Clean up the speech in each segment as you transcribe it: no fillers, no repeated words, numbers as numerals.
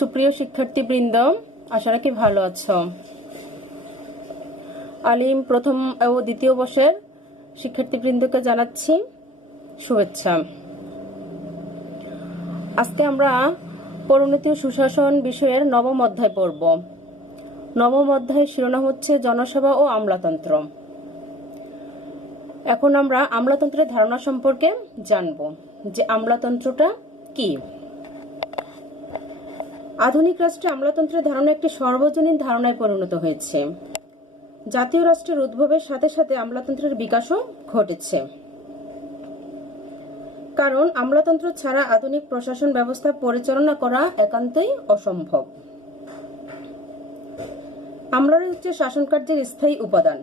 সুপ্রিয় শিক্ষার্থীবৃন্দ, আশা রাখি ভালো আছো। আলিম প্রথম ও দ্বিতীয় বর্ষের শিক্ষার্থীবৃন্দকে জানাচ্ছি শুভেচ্ছা। আজকে আমরা পরিণতি ও সুশাসন বিষয়ের নবম অধ্যায় পড়ব। নবম অধ্যায়ের শিরোনাম হচ্ছে জনসেবা ও আমলাতন্ত্র। এখন আমরা আমলাতন্ত্রের ধারণা সম্পর্কে জানব যে আমলাতন্ত্রটা কি। আধুনিক রাষ্ট্রে আমলাতন্ত্রের ধারণা একটি সর্বজনীন ধারণায় পরিণত হয়েছে। জাতীয় রাষ্ট্রের উদ্ভবের সাথে সাথে আমলাতন্ত্রের বিকাশও ঘটেছে, কারণ আমলাতন্ত্র ছাড়া আধুনিক প্রশাসন ব্যবস্থা পরিচালনা করা একান্তই অসম্ভব। আমলারা হচ্ছে শাসন কার্যের স্থায়ী উপাদান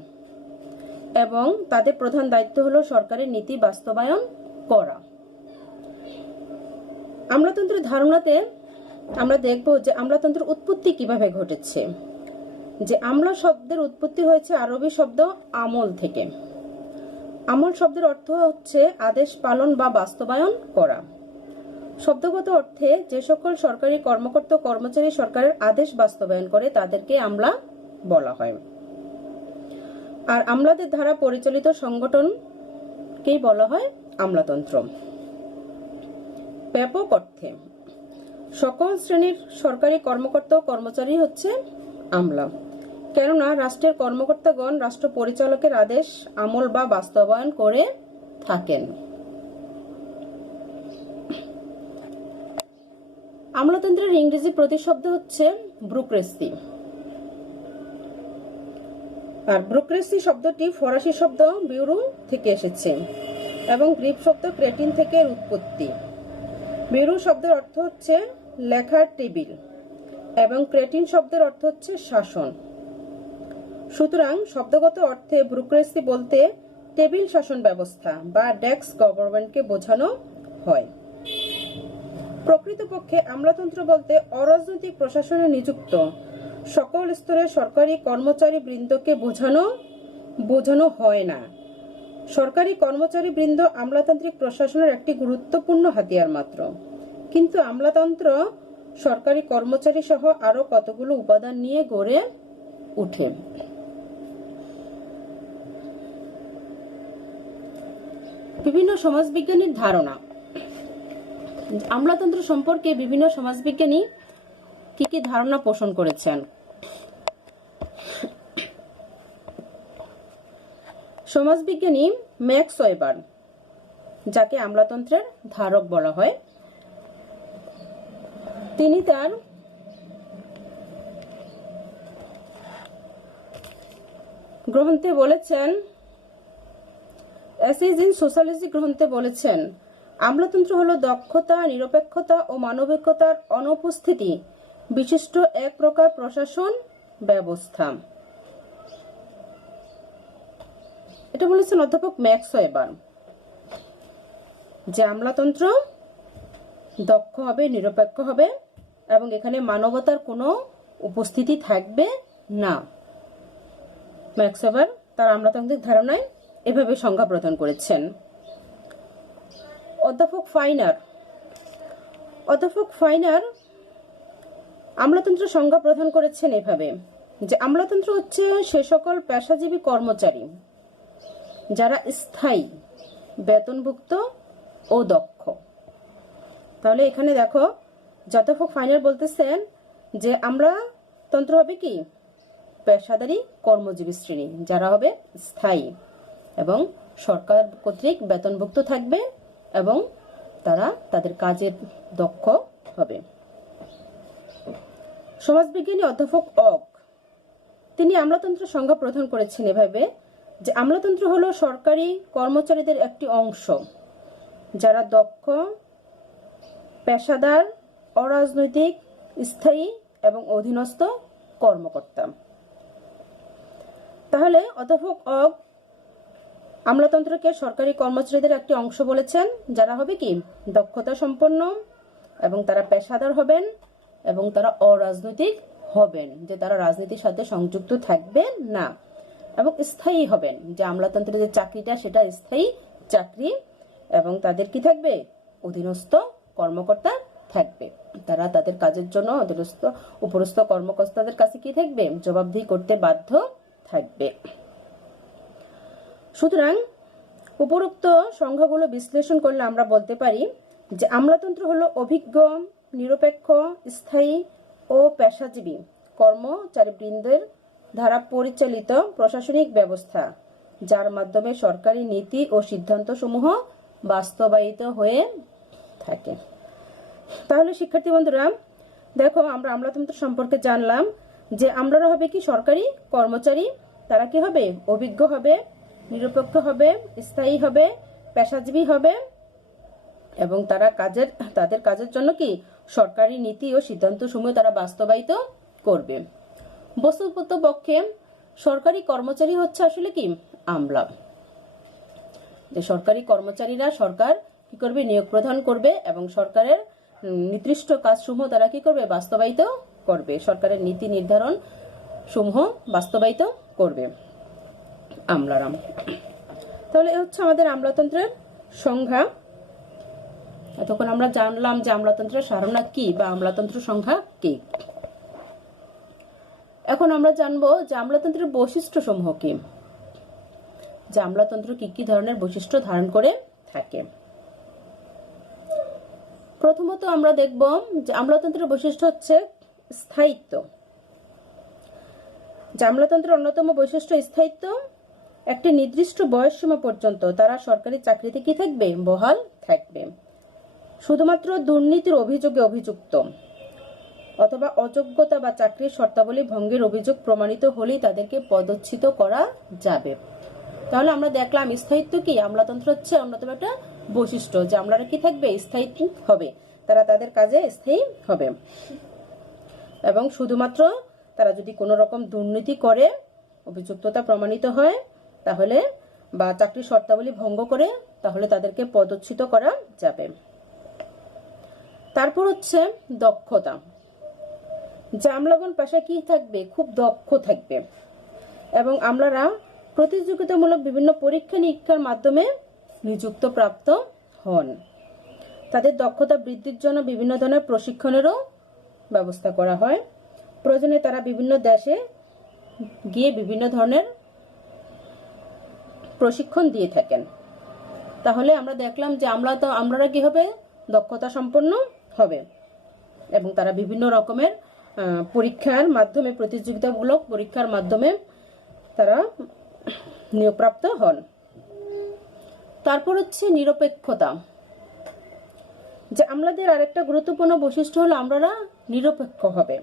এবং তাদের প্রধান দায়িত্ব হলো সরকারের নীতি বাস্তবায়ন করা। আমলাতন্ত্রের ধারণাতে আমরা দেখব যে আমলাতন্ত্রের উৎপত্তি কিভাবে ঘটেছে। যে আমলা শব্দের উৎপত্তি হয়েছে আরবি শব্দ আমল থেকে। আমল শব্দের অর্থ হচ্ছে আদেশ পালন বা বাস্তবায়ন করা। শব্দগত অর্থে যে সকল সরকারি কর্মকর্তা কর্মচারী সরকারের আদেশ বাস্তবায়ন করে তাদেরকে আমলা বলা হয়। আর আমলাদের দ্বারা পরিচালিত সংগঠনকেই বলা হয় আমলাতন্ত্র। ব্যাপক অর্থে সকল শ্রেণীর সরকারি কর্মকর্তা ও কর্মচারী হচ্ছে আমলা, কেননা রাষ্ট্রের কর্মকর্তাগণ রাষ্ট্র পরিচালকের আদেশ আমল বা বাস্তবায়ন করে থাকেন। আমলাতন্ত্রের ইংরেজি প্রতিশব্দ হচ্ছে ব্যুরোক্রেসি। আর ব্যুরোক্রেসি শব্দটি ফরাসি শব্দ বিউরো থেকে এসেছে এবং গ্রিক শব্দ ক্রেটিন থেকে উৎপত্তি। বিউরো শব্দের অর্থ হচ্ছে লেখার টেবিল এবং ক্রেটিন শব্দের অর্থ হচ্ছে শাসন। সুতরাং শব্দগত অর্থে ব্যুরোক্রেসি বলতে টেবিল শাসন ব্যবস্থা বা ডেস্ক গভর্নমেন্টকে বোঝানো হয়। প্রকৃতপক্ষে আমলাতন্ত্র বলতে অরাজনৈতিক প্রশাসনে নিযুক্ত সকল স্তরের সরকারি কর্মচারী বৃন্দকে বোঝানো হয় না। সরকারি কর্মচারী বৃন্দ আমলাতান্ত্রিক প্রশাসনের একটি গুরুত্বপূর্ণ হাতিয়ার মাত্র, কিন্তু আমলাতন্ত্র সরকারি কর্মচারী সহ আরো কতগুলো উপাদান নিয়ে গড়ে উঠে। বিভিন্ন সমাজবিজ্ঞানীর ধারণা। আমলাতন্ত্র সম্পর্কে বিভিন্ন সমাজবিজ্ঞানী কি কি ধারণা পোষণ করেছেন। সমাজবিজ্ঞানী ম্যাক্স ওয়েবার, যাকে আমলাতন্ত্রের ধারক বলা হয়, তিনি তার গ্রন্থে বলেছেন, এসেজ ইন সোশ্যালজি গ্রন্থে বলেছেন, আমলাতন্ত্র হলো দক্ষতা, নিরপেক্ষতা ও মানবিকতার অনুপস্থিতি বিশিষ্ট এক প্রকার প্রশাসন ব্যবস্থা। এটা বলেছেন অধ্যাপক ম্যাক্স ওয়েবার, যে আমলাতন্ত্র দক্ষ হবে, নিরপেক্ষ হবে এবং এখানে মানবতার কোনো উপস্থিতি থাকবে না। ম্যাক্স ওয়েবার তার আমলাতান্ত্রিক ধারণায় এভাবে সংজ্ঞা প্রদান করেছেন। অধ্যাপক ফাইনার আমলাতন্ত্র সংজ্ঞা প্রদান করেছেন এভাবে, যে আমলাতন্ত্র হচ্ছে সে সকল পেশাজীবী কর্মচারী যারা স্থায়ী, বেতনভুক্ত ও দক্ষ। তাহলে এখানে দেখো, অধ্যাপক ফাইনার বলতেছেন যে আমলাতন্ত্র হবে কি পেশাদারী কর্মজীবী শ্রেণী, যারা হবে স্থায়ী এবং সরকার কর্তৃক বেতনভুক্ত থাকবে এবং তারা তাদের কাজের দক্ষ হবে। সমাজবিজ্ঞানী অধ্যাপক তিনি আমলাতন্ত্র সংজ্ঞা প্রদান করেছেন এভাবে, যে আমলাতন্ত্র হলো সরকারি কর্মচারীদের একটি অংশ যারা দক্ষ, পেশাদার, অরাজনৈতিক, স্থায়ী এবং অধীনস্থ কর্মকর্তা। তাহলে অধ্যাপক আমলাতন্ত্রকে সরকারি কর্মচারীদের একটি অংশ বলেছেন যারা হবে কি দক্ষতা সম্পন্ন এবং তারা পেশাদার হবেন এবং তারা অরাজনৈতিক হবেন, যে তারা রাজনীতির সাথে সংযুক্ত থাকবেন না, এবং স্থায়ী হবেন, যে আমলাতন্ত্রের যে চাকরিটা সেটা স্থায়ী চাকরি এবং তাদের কি থাকবে অধীনস্থ কর্মকর্তা থাকবে। তারা তাদের কাজের জন্য অধীনস্থ উপরস্থ কর্মকর্তাদের কাছে কি থাকবে? জবাবদিহি করতে বাধ্য থাকবে। সুতরাং উপরোক্ত সংজ্ঞাগুলো বিশ্লেষণ করলে আমরা বলতে পারি যে আমলাতন্ত্র হলো অভিজ্ঞ, নিরপেক্ষ, স্থায়ী ও পেশাজীবী কর্মচারীবৃন্দের দ্বারা পরিচালিত প্রশাসনিক ব্যবস্থা, যার মাধ্যমে সরকারি নীতি ও সিদ্ধান্ত সমূহ বাস্তবায়িত হয়ে থাকে। তাহলে শিক্ষার্থী বন্ধুরা দেখো, আমরা আমলাতন্ত্র সম্পর্কে জানলাম যে আমলারা হবে কি? সরকারি কর্মচারী। তারা কি হবে? অভিজ্ঞ হবে, নিরপেক্ষ হবে, স্থায়ী হবে, পেশাজীবী হবে এবং তাদের কাজের জন্য কি সরকারি নীতি ও সিদ্ধান্ত সমূহ তারা বাস্তবায়িত করবে। বস্তুত পক্ষে সরকারি কর্মচারী হচ্ছে আসলে কি? আমলা। যে সরকারি কর্মচারীরা সরকার কি করবে? নিয়োগ প্রদান করবে এবং সরকারের নির্দিষ্ট কাজসমূহ তারা কি করবে? বাস্তবায়িত করবে। সরকারের নীতি নির্ধারণ সমূহ বাস্তবায়িত করবে আমলারা। তাহলে এ হচ্ছে আমাদের আমলাতন্ত্রের সংজ্ঞা। এতক্ষণ আমরা জানলাম যে আমলাতন্ত্রের ধারণা কি বা আমলাতন্ত্র সংজ্ঞা কি। এখন আমরা জানবো যে আমলাতন্ত্রের বৈশিষ্ট্য সমূহ কি, যে আমলাতন্ত্র কি কি ধরনের বৈশিষ্ট্য ধারণ করে থাকে। প্রথমত আমরা দেখব যে আমলাতন্ত্রের বৈশিষ্ট্য হচ্ছে স্থায়িত্ব। যে আমলাতন্ত্রের অন্যতম বৈশিষ্ট্য স্থায়িত্ব। একটি নির্দিষ্ট বয়সসীমা পর্যন্ত তারা সরকারি চাকরিতে কি থাকবে? বহাল থাকবে। শুধুমাত্র দুর্নীতির অভিযোগে অভিযুক্ত অথবা অযোগ্যতা বা চাকরির শর্তাবলী ভঙ্গের অভিযোগ প্রমাণিত হলেই তাদেরকে পদচ্যুত করা যাবে। তাহলে আমরা দেখলাম স্থায়িত্ব কি? আমলাতন্ত্র হচ্ছে অন্যতম একটা বৈশিষ্ট্য যে আমলারা কি থাকবে? স্থায়ী হবে। তারা তাদের কাজে স্থায়ী হবে এবং শুধুমাত্র তারা যদি কোনো রকম দুর্নীতি করে, অভিযুক্ততা প্রমাণিত হয় তাহলে বা চাকরির শর্তাবলী ভঙ্গ করে, তাহলে তাদেরকে পদচ্যুত করা যাবে। তারপর হচ্ছে দক্ষতা। যে আমলাগণ পেশায় কি থাকবে? খুব দক্ষ থাকবে এবং আমলারা প্রতিযোগিতামূলক বিভিন্ন পরীক্ষা নিরীক্ষার মাধ্যমে নিযুক্ত প্রাপ্ত হন। তাদের দক্ষতা বৃদ্ধির জন্য বিভিন্ন ধরনের প্রশিক্ষণেরও ব্যবস্থা করা হয়। প্রয়োজনে তারা বিভিন্ন দেশে গিয়ে বিভিন্ন ধরনের প্রশিক্ষণ দিয়ে থাকেন। তাহলে আমরা দেখলাম যে আমলারা কি হবে? দক্ষতা সম্পন্ন হবে এবং তারা বিভিন্ন রকমের পরীক্ষার মাধ্যমে, প্রতিযোগিতামূলক পরীক্ষার মাধ্যমে তারা নিয়োগপ্রাপ্ত হন। তারপর হচ্ছে নিরপেক্ষতা। যে আমলাদের আরেকটা গুরুত্বপূর্ণ বৈশিষ্ট্য হলো আমলারা নিরপেক্ষ হবে।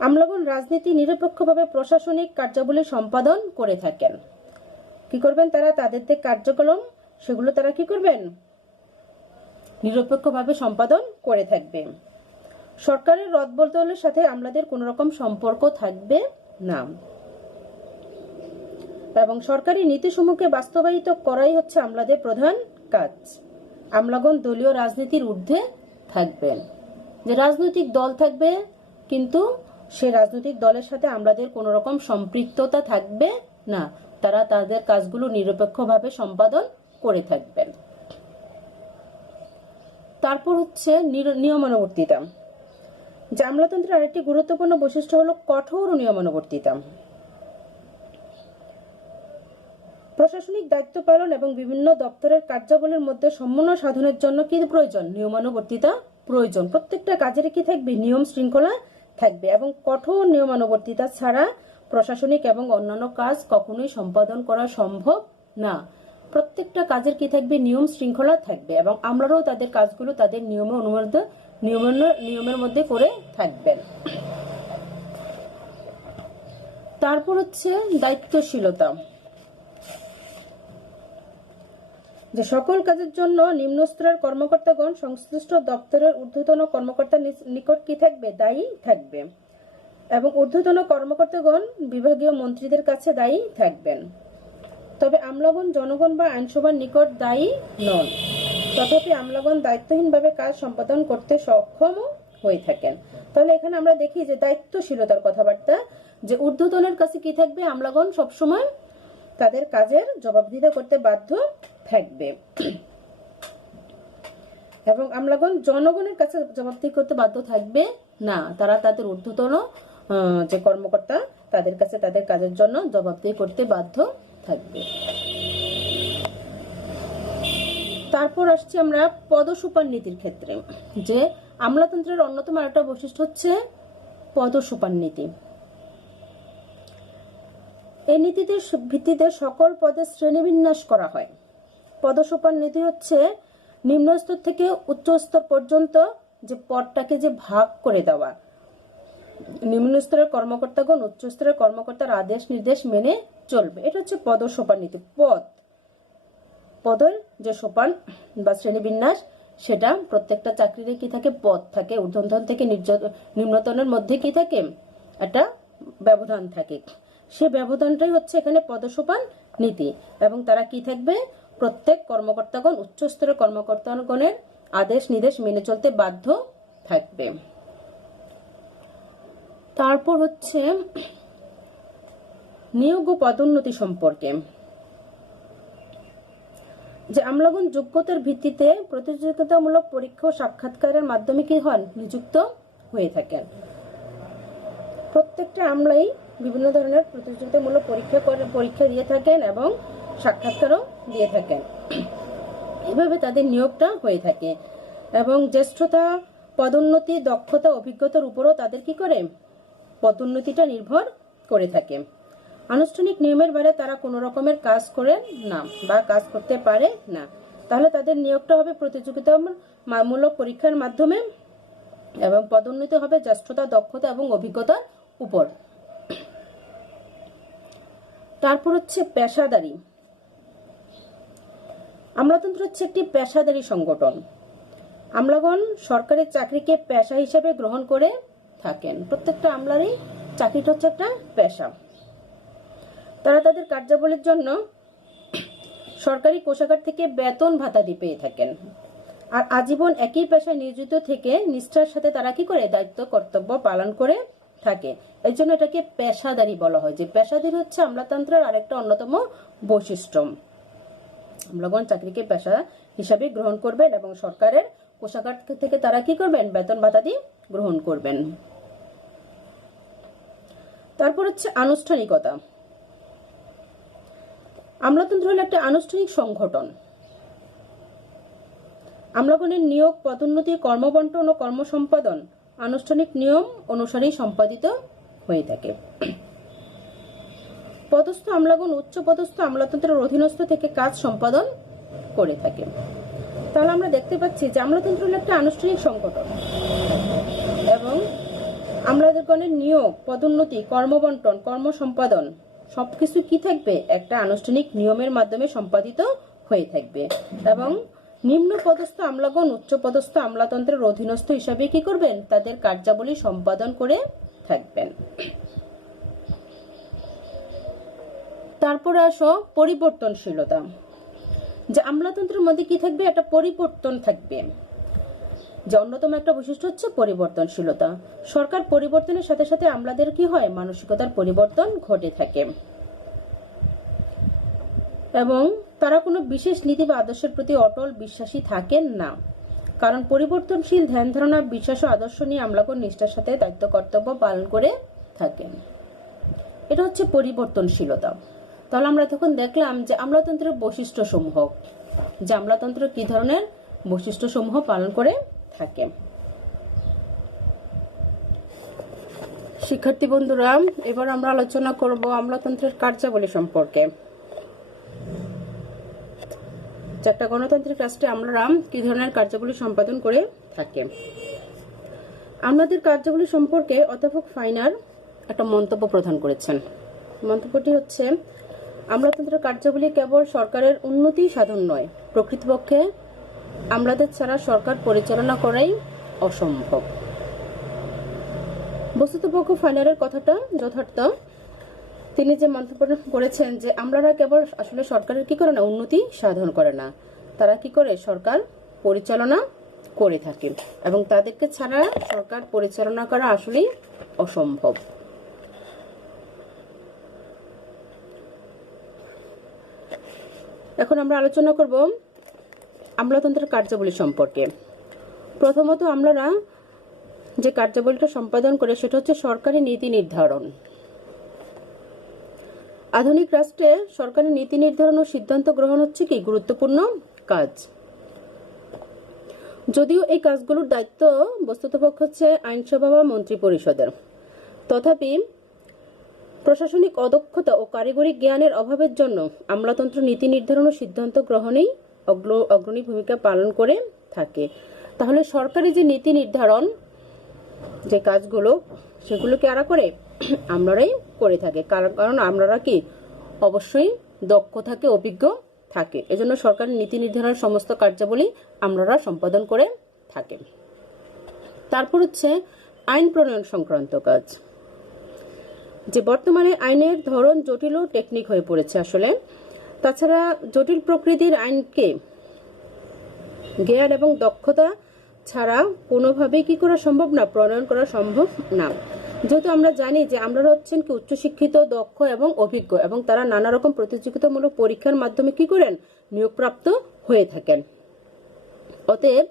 আমলাগণ রাজনীতি নিরপেক্ষভাবে প্রশাসনিক কার্যাবলী সম্পাদন করে থাকেন। কি করবেন? তারা তাদের যে কার্যক্রম সেগুলো তারা কি করবেন? নিরপেক্ষভাবে সম্পাদন করে থাকবে। সরকারের রদবদলের সাথে আমলাদের কোন রকম সম্পর্ক থাকবে না এবং সরকারি নীতিসমূহকে বাস্তবায়িত করাই হচ্ছে আমলাদের প্রধান কাজ। আমলাগণ দলীয় রাজনীতির ঊর্ধ্বে থাকবেন। যে রাজনৈতিক দল থাকবে কিন্তু সে রাজনৈতিক দলের সাথে আমলাদের কোন রকম সম্পৃক্ততা থাকবে না। তারা তাদের কাজগুলো নিরপেক্ষভাবে সম্পাদন করে থাকবেন। তারপর হচ্ছে নিয়মানুবর্তিতা। যে আমলাতন্ত্রের আরেকটি গুরুত্বপূর্ণ বৈশিষ্ট্য হলো কঠোর নিয়মানুবর্তিতা। প্রশাসনিক দায়িত্ব পালন এবং বিভিন্ন দপ্তরের কার্যাবলীর মধ্যে সমন্বয় সাধনের জন্য কি প্রয়োজন? নিয়মানুবর্তিতা প্রয়োজন। প্রত্যেকটা কাজের কি থাকবে? নিয়ম শৃঙ্খলা থাকবে এবং কঠোর নিয়মানুবর্তিতা ছাড়া প্রশাসনিক এবং অন্যান্য কাজ কখনোই সম্পাদন করা সম্ভব না। প্রত্যেকটা কাজের কি থাকবে? নিয়ম শৃঙ্খলা থাকবে এবং আমরাও তাদের কাজগুলো তাদের নিয়মের মধ্যে করে থাকবেন। তারপর হচ্ছে দায়িত্বশীলতা। যে সকল কাজের জন্য নিম্নস্তরের কর্মকর্তাগণ সংশ্লিষ্ট দপ্তরের ঊর্ধ্বতন কর্মকর্তার নিকট কি থাকবে? দায়ী থাকবে এবং ঊর্ধ্বতন কর্মকর্তাগণ বিভাগীয় মন্ত্রীদের কাছে দায়ী থাকবেন। তবে আমলাগণ জনগণ বা আইনসভার নিকট দায়ী নন। তথাপি আমলাগণ দায়িত্বহীনভাবে কাজ সম্পাদন করতে সক্ষম হয়ে থাকেন। তাহলে এখানে আমরা দেখি যে দায়িত্বশীলতার কথাবার্তা, যে ঊর্ধ্বতনের কাছে কি থাকবে? আমলাগণ সবসময় তাদের কাজের জবাবদিহিতা করতে বাধ্য থাকবে। এবং আমলাগণ জনগণের কাছে জবাবদিহি করতে বাধ্য থাকবে না, তারা তাদের ঊর্ধ্বতন যে কর্মকর্তা তাদের কাছে তাদের কাজের জন্য জবাবদিহি করতে বাধ্য থাকবে। তারপর আসছি আমরা পদসোপান নীতির ক্ষেত্রে, যে আমলাতন্ত্রের অন্যতম আরেকটা বৈশিষ্ট্য হচ্ছে পদসোপান নীতি। এই নীতিতে ভিত্তিতে সকল পদের শ্রেণীবিন্যাস করা হয়। পদসোপান নীতি হচ্ছে নিম্ন স্তর থেকে উচ্চ স্তর পর্যন্ত যে পদটাকে যে ভাগ করে দেওয়া, নিম্ন স্তরের কর্মকর্তাগণ উচ্চ স্তরের কর্মকর্তার আদেশ নির্দেশ মেনে চলবে, এটা হচ্ছে পদসোপান নীতি। পদের যে সোপান বা শ্রেণীবিন্যাস, সেটা প্রত্যেকটা চাকরিতে কি থাকে, পদ থাকে, ঊর্ধ্বতন থেকে নিম্নতনের মধ্যে কি থাকে, একটা ব্যবধান থাকে। সে ব্যবধানটাই হচ্ছে এখানে পদসোপান নীতি। এবং তারা কি থাকবে, প্রত্যেক কর্মকর্তাগণ উচ্চ স্তরের কর্মকর্তাগণের আদেশ নির্দেশ মেনে চলতে বাধ্য থাকবে। তারপর হচ্ছে নিয়োগ ও পদোন্নতি সম্পর্কে, যে আমলাগণ যোগ্যতার ভিত্তিতে প্রতিযোগিতামূলক পরীক্ষা ও সাক্ষাৎকারের মাধ্যমে কি হন, নিযুক্ত হয়ে থাকেন। প্রত্যেকটা আমলাই বিভিন্ন ধরনের প্রতিযোগিতামূলক পরীক্ষা দিয়ে থাকেন এবং সাক্ষাৎকারও দিয়ে থাকেন। এভাবে তাদের নিয়োগটা হয়ে থাকে। এবং জ্যেষ্ঠতা, পদোন্নতি, দক্ষতা, অভিজ্ঞতার উপরও তাদের কি করে, পদোন্নতিটা নির্ভর করে থাকে। আনুষ্ঠানিক নিয়মের বাইরে তারা কোনো রকমের কাজ করে না বা কাজ করতে পারে না। তাহলে তাদের নিয়োগটা হবে প্রতিযোগিতামূলক পরীক্ষার মাধ্যমে এবং পদোন্নতি হবে জ্যেষ্ঠতা, দক্ষতা এবং অভিজ্ঞতার উপর। তারপর হচ্ছে পেশাদারি। আমলাতন্ত্র হচ্ছে একটি পেশাদারি সংগঠন। আমলাগণ সরকারি চাকরিকে পেশা হিসেবে গ্রহণ করে থাকেন। প্রত্যেকটা আমলারই চাকরিটা হচ্ছে একটা পেশা। তারা তাদের কার্যাবলীর জন্য সরকারি কোষাগার থেকে বেতন ভাতাদি পেয়ে থাকেন। আর আজীবন একই পেশায় নিয়োজিত থেকে নিষ্ঠার সাথে তারা কি করে, দায়িত্ব কর্তব্য পালন করে থাকে। এই জন্য এটাকে পেশাদারি বলা হয়। যে পেশাদারি হচ্ছে আমলাতন্ত্রের আরেকটা অন্যতম বৈশিষ্ট্য। আমলাগণ চাকরিকে পেশা হিসাবে গ্রহণ করবেন এবং সরকারের কোষাগার থেকে তারা কি করবেন, বেতন ভাতাদি গ্রহণ করবেন। তারপর হচ্ছে আনুষ্ঠানিকতা। আমলাতন্ত্র হলো একটা আনুষ্ঠানিক সংগঠন। আমলাগণের নিয়োগ, পদোন্নতি, কর্মবন্টন ও কর্মসম্পাদন আনুষ্ঠানিক নিয়ম অনুসারেই সম্পাদিত হয়ে থাকে। পদস্থ আমলাগণ উচ্চ পদস্থ আমলাতন্ত্রের অধীনস্থ থেকে কাজ সম্পাদন করে থাকে। তাহলে আমরা দেখতে পাচ্ছি যে আমলাতন্ত্র হলো একটা আনুষ্ঠানিক সংগঠন এবং আমলাগণের নিয়োগ, পদোন্নতি, কর্মবন্টন, কর্মসম্পাদন সবকিছু কি থাকবে, একটা আনুষ্ঠানিক নিয়মের মাধ্যমে সম্পাদিত হয়ে থাকবে। এবং নিম্ন পদস্থ আমলাগণ উচ্চ পদস্থ আমলাতন্ত্রের অধীনস্থ হিসাবে কি করবেন, তাদের কার্যাবলী সম্পাদন করে থাকবেন। তারপরে আসো পরিবর্তনশীলতা। যে আমলাতন্ত্রের মধ্যে কি থাকবে, একটা পরিবর্তন থাকবে। যে অন্যতম একটা বৈশিষ্ট্য হচ্ছে পরিবর্তনশীলতা। সরকার পরিবর্তনের সাথে সাথে আমলাদের কি হয়, মানসিকতার পরিবর্তন ঘটে থাকে এবং তারা কোনো বিশেষ নীতি বা আদর্শের প্রতি অটল বিশ্বাসী থাকেন না। কারণ পরিবর্তনশীল ধ্যান ধারণা, বিশ্বাস ও আদর্শ নিয়ে আমলাগণ নিষ্ঠার সাথে দায়িত্ব কর্তব্য পালন করে থাকেন। এটা হচ্ছে পরিবর্তনশীলতা। তাহলে আমরা তখন দেখলাম যে আমলাতন্ত্রের বৈশিষ্ট্য সমূহ, যে আমলাতন্ত্র কি ধরনের বৈশিষ্ট্য সমূহ পালন করে থাকে। শিক্ষার্থী বন্ধুরা, এবার আমরা আলোচনা করব আমলাতন্ত্রের কার্যাবলী সম্পর্কে। একটা গণতান্ত্রিক রাষ্ট্রে আমলারা কি ধরনের কার্যাবলী সম্পাদন করে থাকে। আমাদের কার্যাবলী সম্পর্কে অধ্যাপক ফাইনার একটা মন্তব্য প্রদান করেছেন। মন্তব্যটি হচ্ছে, আমলাতন্ত্রের কার্যাবলী কেবল সরকারের উন্নতি সাধন নয়, প্রকৃতপক্ষে আমলাদের ছাড়া সরকার পরিচালনা করাই অসম্ভব। বস্তুতপক্ষ ফাইনারের কথাটা যথার্থ। তিনি যে মন্তব্য করেছেন যে আমলারা কেবল আসলে সরকারের কি করে না, উন্নতি সাধন করে না, তারা কি করে, সরকার পরিচালনা করে থাকে এবং তাদেরকে ছাড়া সরকার পরিচালনা করা আসলেই অসম্ভব। এখন আমরা আলোচনা করব আমলাতন্ত্রের কার্যাবলী সম্পর্কে। প্রথমত আমরা যে কার্যাবলীটা সম্পাদন করে সেটা হচ্ছে সরকারি নীতি নির্ধারণ। আধুনিক রাষ্ট্রে সরকারি নীতি নির্ধারণ ও সিদ্ধান্ত গ্রহণ হচ্ছে কি গুরুত্বপূর্ণ কাজ। যদিও এই কাজগুলোর দায়িত্ব বস্তুতপক্ষ হচ্ছে আইনসভা বা মন্ত্রী পরিষদের, তথাপি প্রশাসনিক অদক্ষতা ও কারিগরি জ্ঞানের অভাবের জন্য আমলাতন্ত্র নীতি নির্ধারণ ও সিদ্ধান্ত গ্রহণেই অগ্রণী ভূমিকা পালন করে থাকে। তাহলে সরকারি যে নীতি নির্ধারণ যে কাজগুলো সেগুলো কারা করে? আমরাই করে থাকি, কারণ আমরা কি অবশ্যই দক্ষ থাকে, অভিজ্ঞ থাকে। এজন্য সরকারি নীতি নির্ধারণের সমস্ত কার্যাবলী আমরা সম্পাদন করে থাকে। তারপর হচ্ছে আইন প্রণয়ন সংক্রান্ত কাজ। যে বর্তমানে আইনের ধরন জটিল ও টেকনিক হয়ে পড়েছে আসলে। তাছাড়া জটিল প্রকৃতির আইনকে জ্ঞান এবং দক্ষতা ছাড়া কোনোভাবেই কি করা সম্ভব না, প্রণয়ন করা সম্ভব না। যেহেতু আমরা জানি যে আমরা হচ্ছেন কি উচ্চশিক্ষিত, দক্ষ এবং অভিজ্ঞ, এবং তারা নানা রকম প্রতিযোগিতামূলক পরীক্ষার মাধ্যমে কি করেন, নিয়োগপ্রাপ্ত হয়ে থাকেন। অতএব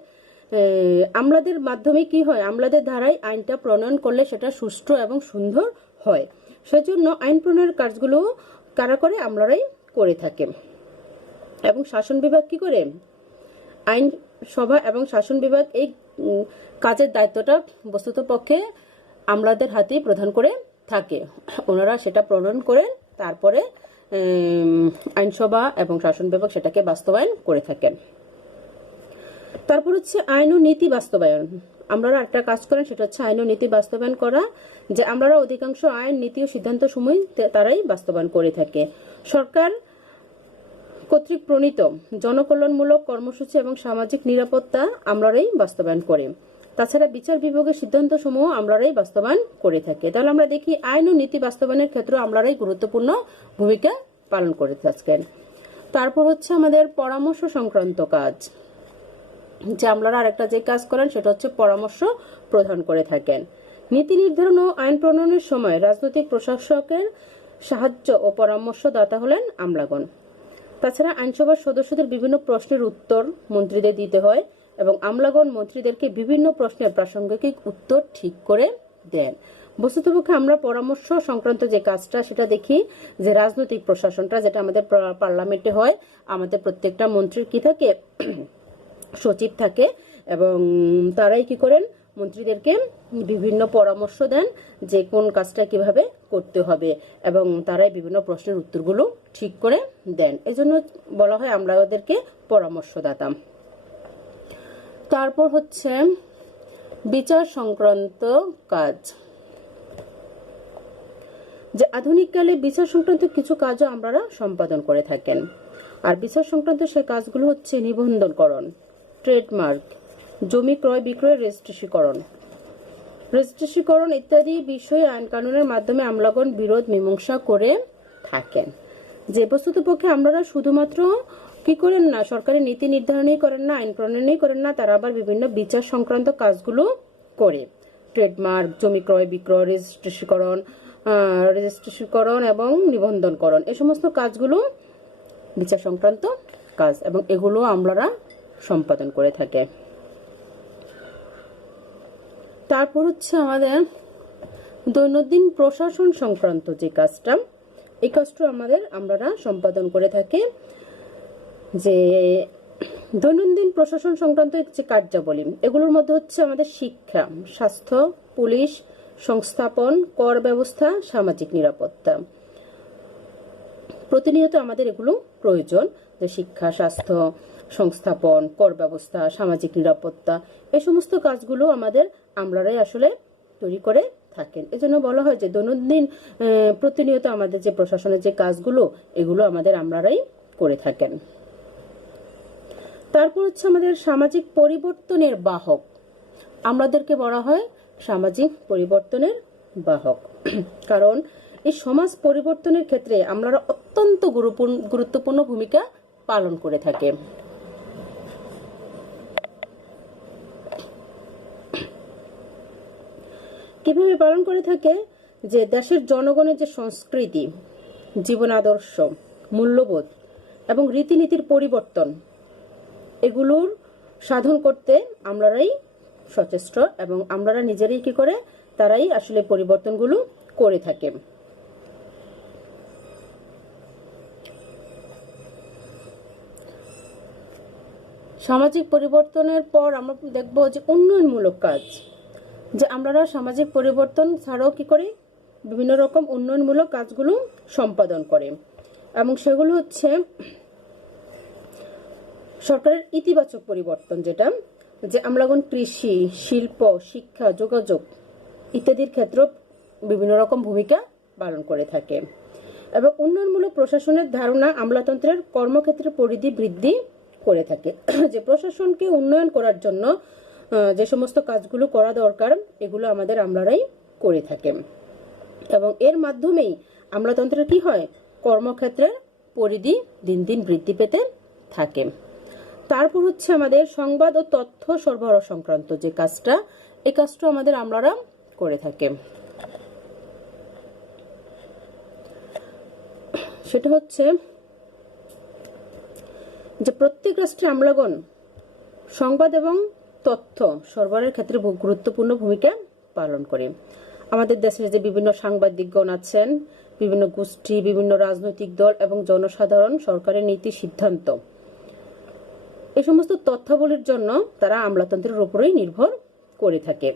আমলাদের মাধ্যমে কি হয়, আমলাদের ধারায় আইনটা প্রণয়ন করলে সেটা সুষ্ঠু এবং সুন্দর হয়। সেজন্য আইন প্রণয়নের কাজগুলো কারা করে? আমরাই করে থাকে। এবং শাসন বিভাগ কি করে? আইন সভা এবং শাসন বিভাগ এই কাজের দায়িত্বটা বস্তুত পক্ষে আমলাদের হাতেই প্রদান করে থাকে। ওনারা সেটা প্রণয়ন করেন, তারপরে আইনসভা এবং শাসন বিভাগ সেটাকে বাস্তবায়ন করে থাকেন। তারপর হচ্ছে আইন ও নীতি বাস্তবায়ন। আমরা একটা কাজ করেন, সেটা হচ্ছে আইন ও নীতি বাস্তবায়ন করা। যে আমরা অধিকাংশ আইন, নীতি ও সিদ্ধান্ত সময় তারাই বাস্তবায়ন করে থাকে। সরকার কর্তৃক প্রণীত জনকল্যাণমূলক কর্মসূচি এবং সামাজিক নিরাপত্তা আমরাই বাস্তবায়ন করে। তাছাড়া বিচার বিভাগের সিদ্ধান্ত সমূহ আমরাই বাস্তবায়ন করে থাকে। তাহলে আমরা দেখি আইন ও নীতি বাস্তবায়নের ক্ষেত্রে আমরাই গুরুত্বপূর্ণ ভূমিকা পালন করে থাকেন। তারপর হচ্ছে আমাদের পরামর্শ সংক্রান্ত কাজ। যে আমলারা আরেকটা যে কাজ করেন সেটা হচ্ছে পরামর্শ প্রদান করে থাকেন। নীতি নির্ধারণ ও আইন প্রণয়নের সময় রাজনৈতিক প্রশাসকের সাহায্য ও পরামর্শদাতা হলেন আমলাগণ। তাছাড়া আইনসভার সদস্যদের বিভিন্ন প্রশ্নের উত্তর মন্ত্রীদের দিতে হয়, এবং আমলাগণ মন্ত্রীদেরকে বিভিন্ন প্রশ্নের প্রাসঙ্গিক উত্তর ঠিক করে দেন। বস্তুতপক্ষে আমরা পরামর্শ সংক্রান্ত যে কাজটা সেটা দেখি যে রাজনৈতিক প্রশাসনটা যেটা আমাদের পার্লামেন্টে হয়, আমাদের প্রত্যেকটা মন্ত্রীর কি থাকে, সচিব থাকে, এবং তারাই কি করেন, মন্ত্রীদেরকে বিভিন্ন পরামর্শ দেন যে কোন কাজটা কিভাবে করতে হবে, এবং তারাই বিভিন্ন প্রশ্নের উত্তরগুলো ঠিক করে দেন। এজন্য বলা হয় আমরা ওদেরকে পরামর্শদাতা। তারপর হচ্ছে বিচার সংক্রান্ত কাজ। যে আধুনিককালে বিচার সংক্রান্ত কিছু কাজও আমরা সম্পাদন করে থাকেন। আর বিচার সংক্রান্ত সেই কাজগুলো হচ্ছে নিবন্ধনকরণ, ট্রেডমার্ক, জমি ক্রয় বিক্রয়, রেজিস্ট্রেশন ইত্যাদি বিষয়ে আইন কানুনের মাধ্যমে আমলাগণ বিরোধ মীমাংসা করে থাকেন। যে বস্তুত পক্ষে আমরা শুধুমাত্র কি করেন না, সরকারি নীতি নির্ধারণই করেন না, আইন প্রণয়নই করেন না, তারা আবার বিভিন্ন বিচার সংক্রান্ত কাজগুলো করে। ট্রেডমার্ক, জমি ক্রয় বিক্রয়, রেজিস্ট্রেশন এবং নিবন্ধনকরণ, এই সমস্ত কাজগুলো বিচার সংক্রান্ত কাজ, এবং এগুলো আমরা সম্পাদন করে থাকে। তারপর হচ্ছে আমাদের দৈনন্দিন প্রশাসন সংক্রান্ত যে কাজটা, এই কাজটা আমরা সম্পাদন করে থাকি। যে দৈনন্দিন প্রশাসন সংক্রান্ত যে কার্যাবলী, এগুলোর মধ্যে হচ্ছে আমাদের শিক্ষা, স্বাস্থ্য, পুলিশ, সংস্থাপন, কর ব্যবস্থা, সামাজিক নিরাপত্তা। প্রতিনিয়ত আমাদের এগুলো প্রয়োজন, যে শিক্ষা, স্বাস্থ্য, সংস্থাপন, কর ব্যবস্থা, সামাজিক নিরাপত্তা, এই সমস্ত কাজগুলো আমরাই আসলে তৈরি করে থাকেন। এজন্য বলা হয় যে দৈনন্দিন প্রতিনিয়ত আমাদের যে প্রশাসনের যে কাজগুলো, এগুলো আমরাই করে থাকেন। তারপর হচ্ছে আমাদের সামাজিক পরিবর্তনের বাহক। আমাদেরকে বলা হয় সামাজিক পরিবর্তনের বাহক, কারণ এই সমাজ পরিবর্তনের ক্ষেত্রে আমরা অত্যন্ত গুরুত্বপূর্ণ ভূমিকা পালন করে থাকে। কিভাবে পালন করে থাকে? যে দেশের জনগণের যে সংস্কৃতি, জীবন আদর্শ, মূল্যবোধ এবং রীতিনীতির পরিবর্তন, এগুলোর সাধন করতে আমরাই সচেষ্ট এবং আমলারা নিজেরাই কি করে, তারাই আসলে পরিবর্তনগুলো করে থাকে। সামাজিক পরিবর্তনের পর আমরা দেখব যে উন্নয়নমূলক কাজ, যে আমলারা সামাজিক পরিবর্তন ছাড়াও কি করে বিভিন্ন রকম উন্নয়নমূলক কাজগুলো সম্পাদন করে এবং সেগুলো হচ্ছে সরকারের ইতিবাচক পরিবর্তন, যেটা যে আমলাগণ কৃষি, শিল্প, শিক্ষা, যোগাযোগ ইত্যাদির ক্ষেত্রে বিভিন্ন রকম ভূমিকা পালন করে থাকে। এবং উন্নয়নমূলক প্রশাসনের ধারণা আমলাতন্ত্রের কর্মক্ষেত্রের পরিধি বৃদ্ধি করে থাকে, যে প্রশাসনকে উন্নয়ন করার জন্য যে সমস্ত কাজগুলো করা দরকার এগুলো আমাদের আমলারাই করে থাকে এবং এর মাধ্যমেই আমলাতন্ত্রের কি হয়, কর্মক্ষেত্রের পরিধি দিন দিন বৃদ্ধি পেতে থাকে। তারপর হচ্ছে আমাদের সংবাদ ও তথ্য সরবরাহ সংক্রান্ত যে কাজটা, এই কাজটা আমাদের আমলারা করে থাকে। সেটা হচ্ছে যে প্রত্যেক রাষ্ট্রে আমলাগণ সংবাদ এবং তথ্য সরবরাহের ক্ষেত্রে গুরুত্বপূর্ণ ভূমিকা পালন করে। আমাদের দেশের যে বিভিন্ন সাংবাদিকগণ আছেন, বিভিন্ন গোষ্ঠী, বিভিন্ন রাজনৈতিক দল এবং জনসাধারণ সরকারের নীতি সিদ্ধান্ত এই সমস্ত তথ্যাবলীর জন্য তারা আমলাতন্ত্রের উপরেই নির্ভর করে থাকে।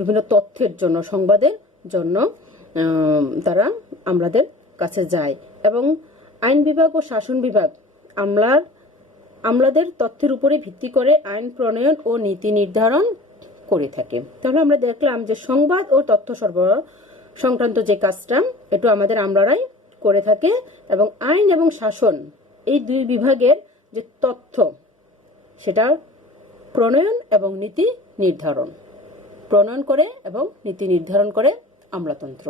বিভিন্ন তথ্যের জন্য, সংবাদের জন্য তারা আমলাদের কাছে যায় এবং আইন বিভাগ ও শাসন বিভাগ আমলাদের তথ্যের উপরে ভিত্তি করে আইন প্রণয়ন ও নীতি নির্ধারণ করে থাকে। তাহলে আমরা দেখলাম যে সংবাদ ও তথ্য সরবরাহ সংক্রান্ত যে কাজটা এটা আমাদের আমলারাই করে থাকে এবং আইন এবং শাসন এই দুই বিভাগের যে তথ্য সেটা প্রণয়ন এবং নীতি নির্ধারণ করে এবং নীতি নির্ধারণ করে আমলাতন্ত্র।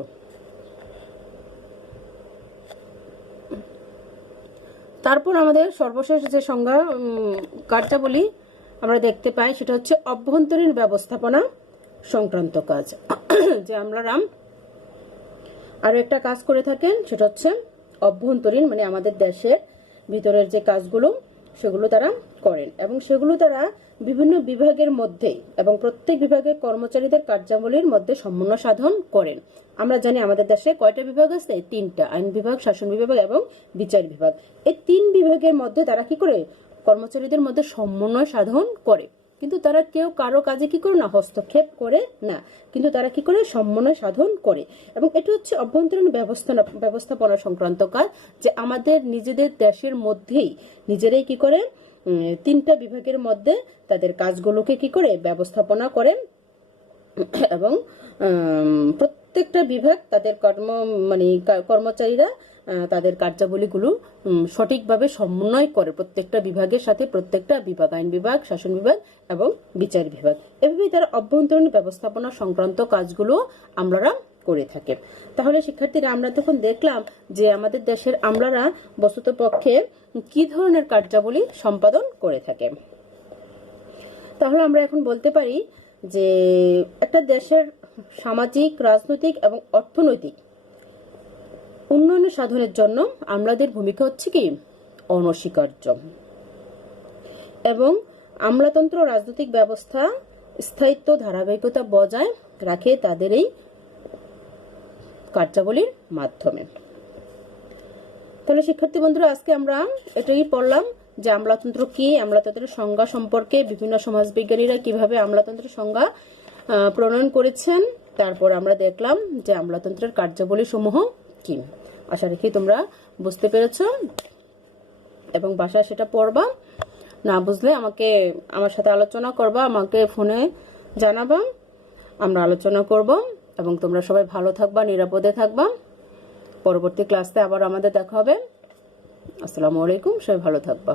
তারপর আমাদের সর্বশেষ যে সংজ্ঞা কার্যাবলী আমরা দেখতে পাই সেটা হচ্ছে অভ্যন্তরীণ ব্যবস্থাপনা সংক্রান্ত কাজ, যে আমলারা আরো একটা কাজ করে থাকেন সেটা হচ্ছে অভ্যন্তরীণ, মানে আমাদের দেশের ভিতরের যে কাজগুলো সেগুলো তারা করেন এবং সেগুলো তারা বিভিন্ন বিভাগের মধ্যে এবং প্রত্যেক বিভাগের কর্মচারীদের কার্যাবলীর মধ্যে সমন্বয় সাধন করেন। আমরা জানি আমাদের দেশে কয়টা বিভাগ আছে, 3টা, আইন বিভাগ, শাসন বিভাগ এবং বিচার বিভাগ। এই 3 বিভাগের মধ্যে তারা কি করে, কর্মচারীদের মধ্যে সমন্বয় সাধন করে, কিন্তু তারা কেউ কারো কাজে কি করে না, হস্তক্ষেপ করে না, কিন্তু তারা কি করে, সমন্বয় সাধন করে। এবং এটা হচ্ছে অভ্যন্তরীণ ব্যবস্থাপনা সংক্রান্ত কাজ, যে আমাদের নিজেদের দেশের মধ্যেই নিজেরাই কি করে 3টা বিভাগের মধ্যে তাদের কাজগুলোকে কি করে ব্যবস্থাপনা করে এবং প্রত্যেকটা বিভাগ তাদের কর্মচারীরা তাদের কার্যাবলীগুলো সঠিকভাবে সমন্বয় করে প্রত্যেকটা বিভাগের সাথে, প্রত্যেকটা বিভাগ, আইন বিভাগ, শাসন বিভাগ এবং বিচার বিভাগ, এভাবেই তারা অভ্যন্তরীণ ব্যবস্থাপনা সংক্রান্ত কাজগুলো আমলারা করে থাকে। তাহলে শিক্ষার্থীরা আমরা তখন দেখলাম যে আমাদের দেশের আমলারা বস্তুতপক্ষে কি ধরনের কার্যাবলী সম্পাদন করে থাকে। তাহলে আমরা এখন বলতে পারি যে একটা দেশের সামাজিক, রাজনৈতিক এবং অর্থনৈতিক উন্নয়ন সাধনের জন্য আমলাদের ভূমিকা হচ্ছে কি অনস্বীকার্য এবং আমলাতন্ত্র রাজনৈতিক ব্যবস্থা স্থায়িত্ব, ধারাবাহিকতা বজায় রাখে তাদের এই কার্যাবলীর মাধ্যমে। তাহলে শিক্ষার্থী বন্ধুরা আজকে আমরা এটাই পড়লাম যে আমলাতন্ত্র কি, আমলাতন্ত্রের সংজ্ঞা সম্পর্কে বিভিন্ন সমাজবিজ্ঞানীরা কিভাবে আমলাতন্ত্রের সংজ্ঞা প্রণয়ন করেছেন। তারপর আমরা দেখলাম যে আমলাতন্ত্রের কার্যাবলী সমূহ কি। আশা রাখি তোমরা বুঝতে পেরেছো এবং বাসায় সেটা পড়বা। না বুঝলে আমার সাথে আলোচনা করবা, আমাকে ফোনে জানাবা, আমরা আলোচনা করব। এবং তোমরা সবাই ভালো থাকবা, নিরাপদে থাকবা। পরবর্তী ক্লাসে আবার আমাদের দেখা হবে। আসসালামু আলাইকুম, সবাই ভালো থাকবা।